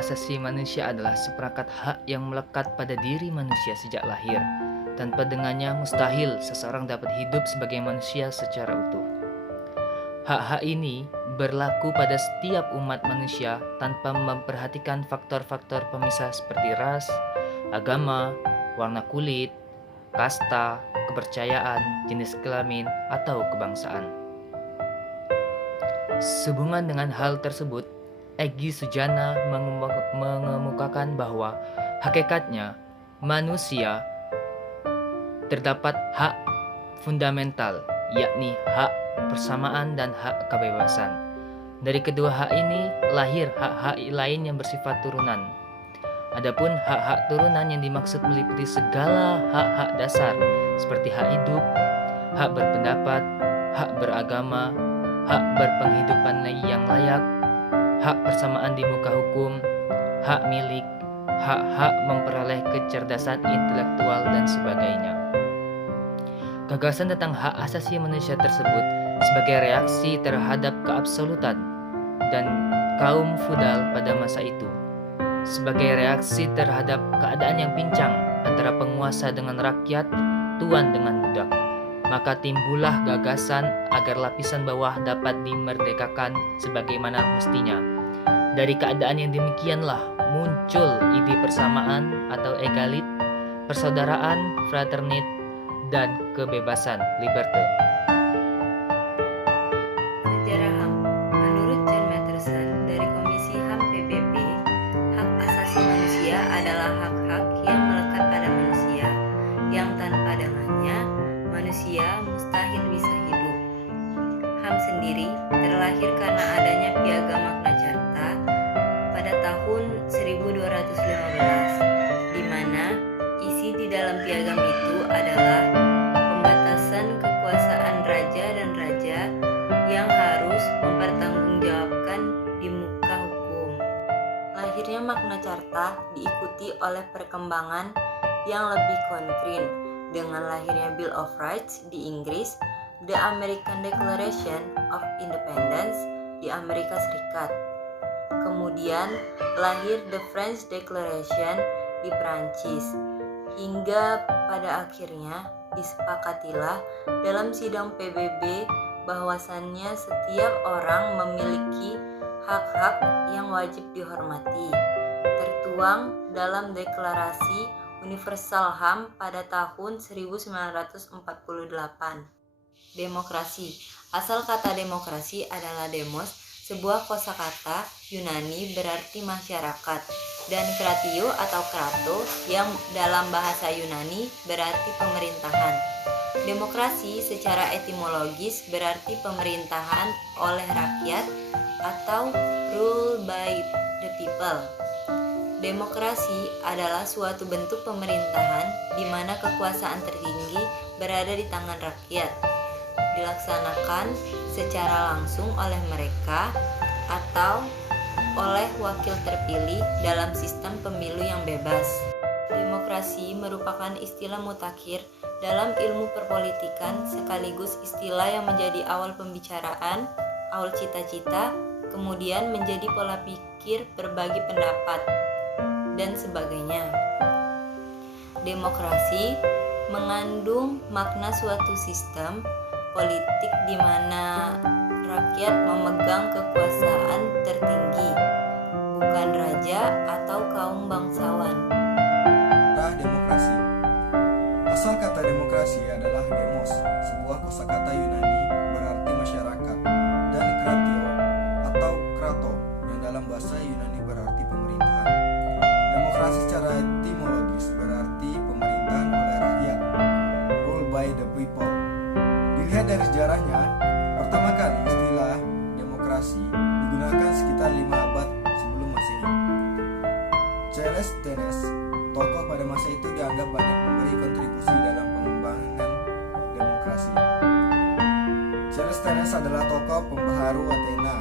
asasi manusia adalah seperangkat hak yang melekat pada diri manusia sejak lahir. Tanpa dengannya mustahil seseorang dapat hidup sebagai manusia secara utuh. Hak-hak ini berlaku pada setiap umat manusia tanpa memperhatikan faktor-faktor pemisah seperti ras, agama, warna kulit, kasta, kepercayaan, jenis kelamin, atau kebangsaan. Sehubungan dengan hal tersebut, Egy Sujana mengemukakan bahwa hakikatnya manusia terdapat hak fundamental, yakni hak persamaan dan hak kebebasan. Dari kedua hak ini lahir hak-hak lain yang bersifat turunan. Adapun hak-hak turunan yang dimaksud meliputi segala hak-hak dasar seperti hak hidup, hak berpendapat, hak beragama, hak berpenghidupan yang layak, hak persamaan di muka hukum, hak milik, hak-hak memperoleh kecerdasan intelektual, dan sebagainya. Gagasan tentang hak asasi manusia tersebut sebagai reaksi terhadap keabsolutan dan kaum feudal pada masa itu, sebagai reaksi terhadap keadaan yang pincang antara penguasa dengan rakyat, tuan dengan budak. Maka timbullah gagasan agar lapisan bawah dapat dimerdekakan sebagaimana mestinya. Dari keadaan yang demikianlah muncul ide persamaan atau egalit, persaudaraan, fraternit, dan kebebasan, liberté. Sejarah HAM. Menurut John Matterson dari Komisi HAM PBB, hak asasi manusia adalah hak-hak yang melekat pada manusia, yang tanpa dengannya manusia mustahil bisa hidup. HAM sendiri terlahir karena adanya Piagam Magna Carta pada tahun 1215, di mana isi di dalam piagam itu adalah pembatasan kekuasaan raja dan raja yang harus mempertanggungjawabkan di muka hukum. Lahirnya Magna Carta diikuti oleh perkembangan yang lebih konkret dengan lahirnya Bill of Rights di Inggris, The American Declaration of Independence di Amerika Serikat. Kemudian lahir The French Declaration di Prancis, hingga pada akhirnya disepakatilah dalam sidang PBB bahwasannya setiap orang memiliki hak-hak yang wajib dihormati, tertuang dalam Deklarasi Universal HAM pada tahun 1948. Demokrasi. Asal kata demokrasi adalah demos, sebuah kosakata Yunani berarti masyarakat, dan kratio atau krato yang dalam bahasa Yunani berarti pemerintahan. Demokrasi secara etimologis berarti pemerintahan oleh rakyat atau rule by the people. Demokrasi adalah suatu bentuk pemerintahan di mana kekuasaan tertinggi berada di tangan rakyat, dilaksanakan secara langsung oleh mereka atau oleh wakil terpilih dalam sistem pemilu yang bebas. Demokrasi merupakan istilah mutakhir dalam ilmu perpolitikan sekaligus istilah yang menjadi awal pembicaraan, awal cita-cita, kemudian menjadi pola pikir berbagi pendapat, dan sebagainya. Demokrasi mengandung makna suatu sistem politik di mana rakyat memegang kekuasaan tertinggi, bukan raja atau kaum bangsawan. Demokrasi. Asal kata demokrasi adalah demos, sebuah kosakata Yunani berarti masyarakat, dan kratio atau krato yang dalam bahasa Yunani berarti pemerintahan. Demokrasi secara etimologis berarti pemerintahan oleh rakyat, rule by the people. Dilihat dari sejarahnya, pertama kali istilah demokrasi digunakan sekitar 5 abad sebelum Masehi. Charles Tanis, tokoh pada masa itu, dianggap banyak memberi kontribusi dalam pengembangan demokrasi. Charles Tanis adalah tokoh pembaharu Athena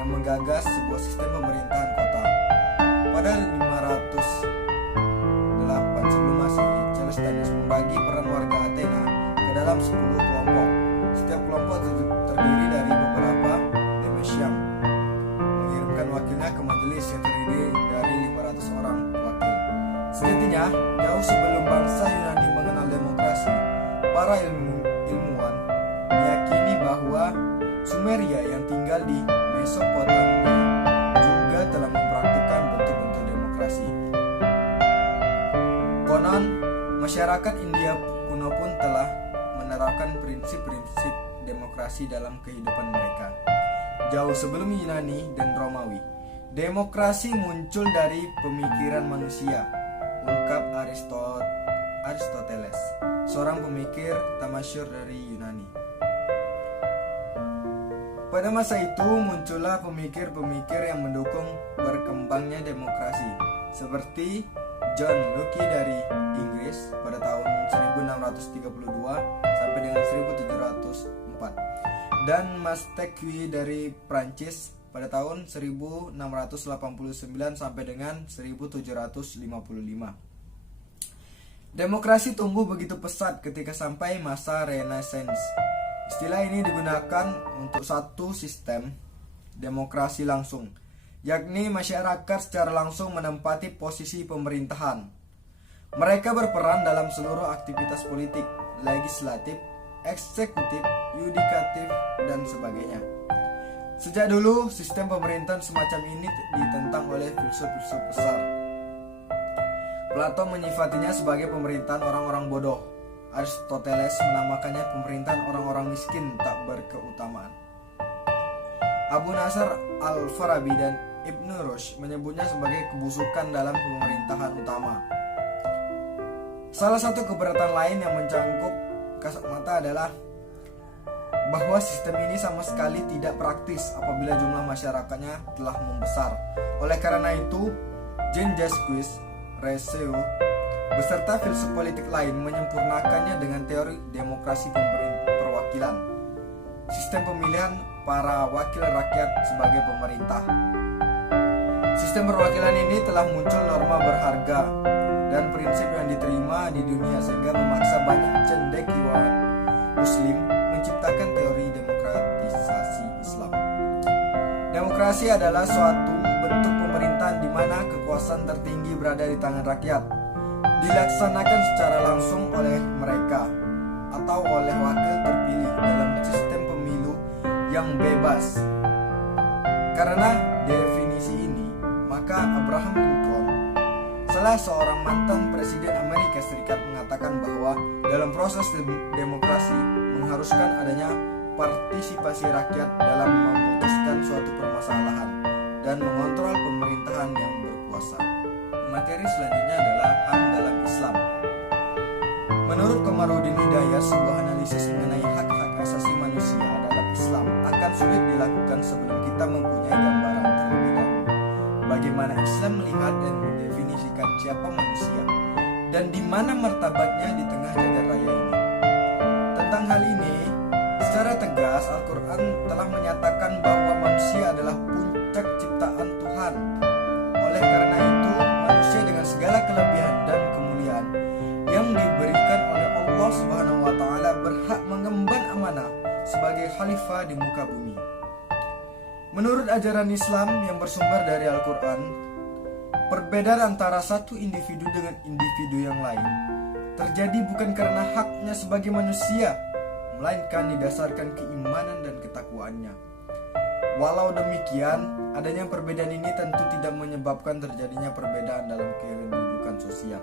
yang menggagas sebuah sistem pemerintahan kota. Pada 508 sebelum Masehi, Charles Tanis membagi peran warga Athena ke dalam 10 kelompok. Setiap kelompok terdiri dari beberapa demesyam, mengirimkan wakilnya ke majelis etnis yang terdiri dari 500 orang wakil. Sejatinya, jauh sebelum bangsa Yunani mengenal demokrasi, para ilmuwan meyakini bahwa Sumeria yang tinggal di Mesopotamia juga telah mempraktikkan bentuk-bentuk demokrasi. Konon, masyarakat India kuno pun telah menerapkan prinsip-prinsip demokrasi dalam kehidupan mereka. Jauh sebelum Yunani dan Romawi, demokrasi muncul dari pemikiran manusia, ungkap Aristoteles, seorang pemikir tamasyur dari Yunani. Pada masa itu muncullah pemikir-pemikir yang mendukung berkembangnya demokrasi, seperti John Locke dari Inggris pada tahun 1632 sampai dengan 1704 dan Montesquieu dari Prancis pada tahun 1689 sampai dengan 1755. Demokrasi tumbuh begitu pesat ketika sampai masa Renaissance. Istilah ini digunakan untuk satu sistem demokrasi langsung, yakni masyarakat secara langsung menempati posisi pemerintahan. Mereka berperan dalam seluruh aktivitas politik, legislatif, eksekutif, yudikatif, dan sebagainya. Sejak dulu, sistem pemerintahan semacam ini ditentang oleh filsuf-filsuf besar. Plato menyifatinya sebagai pemerintahan orang-orang bodoh. Aristoteles menamakannya pemerintahan orang-orang miskin tak berkeutamaan. Abu Nasr al-Farabi dan Ibnu Rushd menyebutnya sebagai kebusukan dalam pemerintahan utama. Salah satu keberatan lain yang mencangkuk kasat mata adalah bahwa sistem ini sama sekali tidak praktis apabila jumlah masyarakatnya telah membesar. Oleh karena itu, Jean-Jacques Rousseau beserta filsuf politik lain menyempurnakannya dengan teori demokrasi perwakilan, sistem pemilihan para wakil rakyat sebagai pemerintah. Sistem perwakilan ini telah muncul norma berharga dan prinsip yang diterima di dunia sehingga memaksa banyak cendekiawan Muslim menciptakan teori demokratisasi Islam. Demokrasi adalah suatu bentuk pemerintahan di mana kekuasaan tertinggi berada di tangan rakyat, dilaksanakan secara langsung oleh mereka atau oleh wakil terpilih dalam sistem pemilu yang bebas. Karena definisi ini, maka Abraham Lincoln, salah seorang mantan presiden Amerika Serikat, mengatakan bahwa dalam proses demokrasi mengharuskan adanya partisipasi rakyat dalam memutuskan suatu permasalahan dan mengontrol pemerintahan yang berkuasa. Materi selanjutnya adalah HAM dalam Islam. Menurut Komarudin Hidayat, sebuah analisis mengenai hak-hak asasi manusia dalam Islam akan sulit dilakukan sebelum kita mempunyai gambaran terlebih dahulu bagaimana Islam melihat dan mendefinisikan siapa manusia dan di mana martabatnya di tengah jagat raya ini. Tentang hal ini, secara tegas Al-Quran telah menyatakan bahwa manusia adalah puncak ciptaan Tuhan. Oleh karena itu, manusia dengan segala kelebihan dan kemuliaan yang diberikan oleh Allah Subhanahu wa taala berhak mengemban amanah sebagai khalifah di muka bumi. Menurut ajaran Islam yang bersumber dari Al-Quran, perbedaan antara satu individu dengan individu yang lain terjadi bukan karena haknya sebagai manusia, melainkan didasarkan keimanan dan ketakwaannya. Walau demikian, adanya perbedaan ini tentu tidak menyebabkan terjadinya perbedaan dalam kedudukan sosial.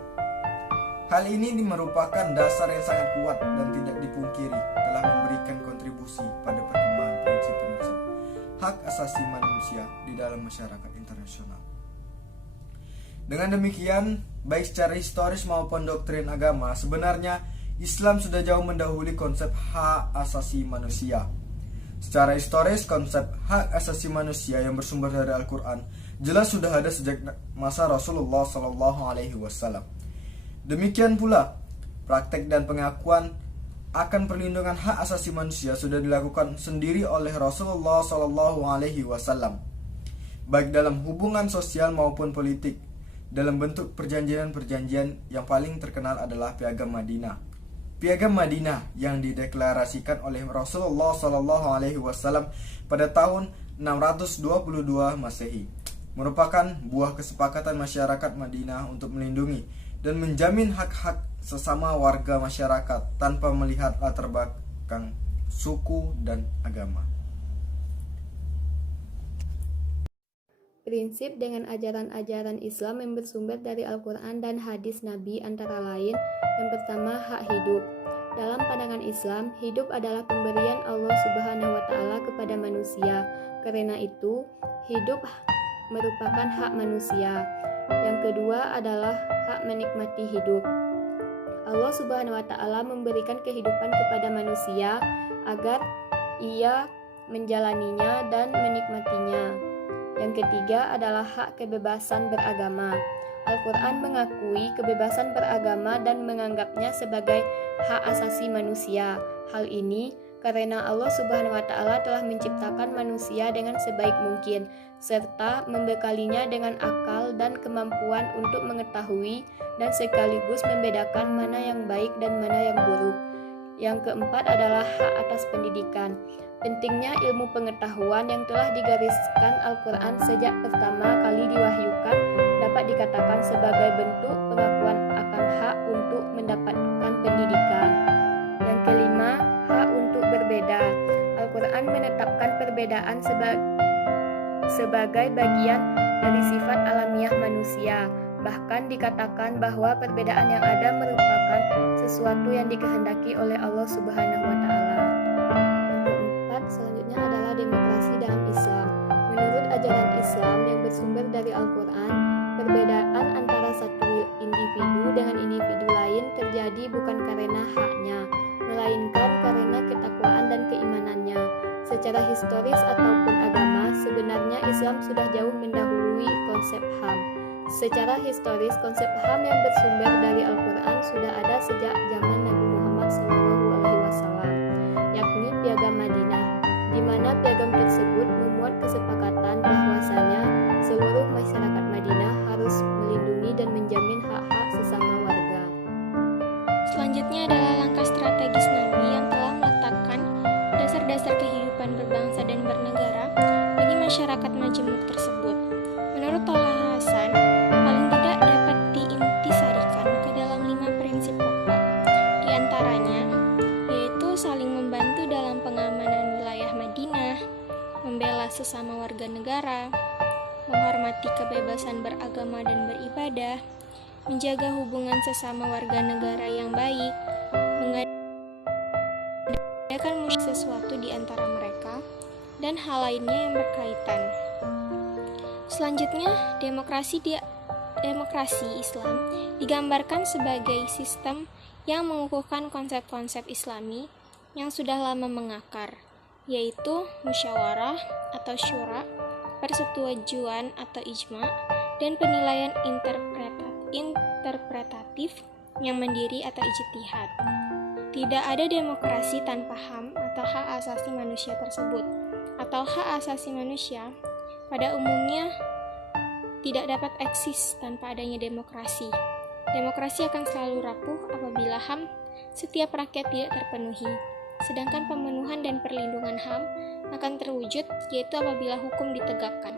Hal ini merupakan dasar yang sangat kuat dan tidak dipungkiri telah memberikan kontribusi pada perkembangan prinsip-prinsip hak asasi manusia di dalam masyarakat internasional. Dengan demikian, baik secara historis maupun doktrin agama, sebenarnya Islam sudah jauh mendahului konsep hak asasi manusia. Secara historis, konsep hak asasi manusia yang bersumber dari Al-Quran jelas sudah ada sejak masa Rasulullah SAW. Demikian pula, praktek dan pengakuan akan perlindungan hak asasi manusia sudah dilakukan sendiri oleh Rasulullah SAW, baik dalam hubungan sosial maupun politik, dalam bentuk perjanjian-perjanjian yang paling terkenal adalah Piagam Madinah. Piagam Madinah yang dideklarasikan oleh Rasulullah SAW pada tahun 622 Masehi. merupakan buah kesepakatan masyarakat Madinah untuk melindungi dan menjamin hak-hak sesama warga masyarakat tanpa melihat latar belakang suku dan agama. Prinsip dengan ajaran-ajaran Islam yang bersumber dari Al-Quran dan hadis Nabi antara lain, yang pertama, hak hidup. Dalam pandangan Islam, hidup adalah pemberian Allah Subhanahu wa Ta'ala kepada manusia. Karena itu, hidup merupakan hak manusia. Yang kedua adalah hak menikmati hidup. Allah Subhanahu wa Ta'ala memberikan kehidupan kepada manusia agar ia menjalaninya dan menikmatinya. Yang ketiga adalah hak kebebasan beragama. Al-Quran mengakui kebebasan beragama dan menganggapnya sebagai hak asasi manusia. Hal ini karena Allah Subhanahu wa Ta'ala telah menciptakan manusia dengan sebaik mungkin, serta membekalinya dengan akal dan kemampuan untuk mengetahui dan sekaligus membedakan mana yang baik dan mana yang buruk. Yang keempat adalah hak atas pendidikan. Pentingnya ilmu pengetahuan yang telah digariskan Al-Quran sejak pertama kali diwahyukan dapat dikatakan sebagai bentuk pengakuan akan hak untuk mendapatkan pendidikan. Yang kelima, hak untuk berbeda. Al-Quran menetapkan perbedaan sebagai bagian dari sifat alamiah manusia. Bahkan dikatakan bahwa perbedaan yang ada merupakan sesuatu yang dikehendaki oleh Allah Subhanahu wa Ta'ala. Selanjutnya adalah demokrasi dalam Islam. Menurut ajaran Islam yang bersumber dari Al-Quran, perbedaan antara satu individu dengan individu lain terjadi bukan karena haknya, melainkan karena ketakwaan dan keimanannya. Secara historis ataupun agama, sebenarnya Islam sudah jauh mendahului konsep HAM. Secara historis, konsep HAM yang bersumber dari Al-Quran sudah ada sejak zaman Nabi Muhammad SAW, yakni Piagam Madinah, di mana piagam tersebut memuat kesepakatan bahwasanya seluruh masyarakat Madinah harus melindungi dan menjamin hak-hak sesama warga. Selanjutnya adalah langkah strategis Nabi yang telah meletakkan dasar-dasar kehidupan berbangsa dan bernegara bagi masyarakat majemuk tersebut. Menurut Tolha Hasan, paling tidak dapat diintisarikan ke dalam 5 prinsip pokok, di antaranya yaitu saling membantu dalam pengamanan wilayah Madinah, membela sesama warga negara, menghormati kebebasan beragama dan beribadah, menjaga hubungan sesama warga negara yang baik, mengadakan sesuatu di antara mereka, dan hal lainnya yang berkaitan. Selanjutnya, demokrasi Islam digambarkan sebagai sistem yang mengukuhkan konsep-konsep Islami yang sudah lama mengakar, yaitu musyawarah atau syura, persetujuan atau ijma, dan penilaian interpretatif yang mandiri atau ijtihad. Tidak ada demokrasi tanpa HAM atau hak asasi manusia tersebut, atau hak asasi manusia pada umumnya tidak dapat eksis tanpa adanya demokrasi. Demokrasi akan selalu rapuh apabila HAM setiap rakyat tidak terpenuhi. Sedangkan pemenuhan dan perlindungan HAM akan terwujud yaitu apabila hukum ditegakkan.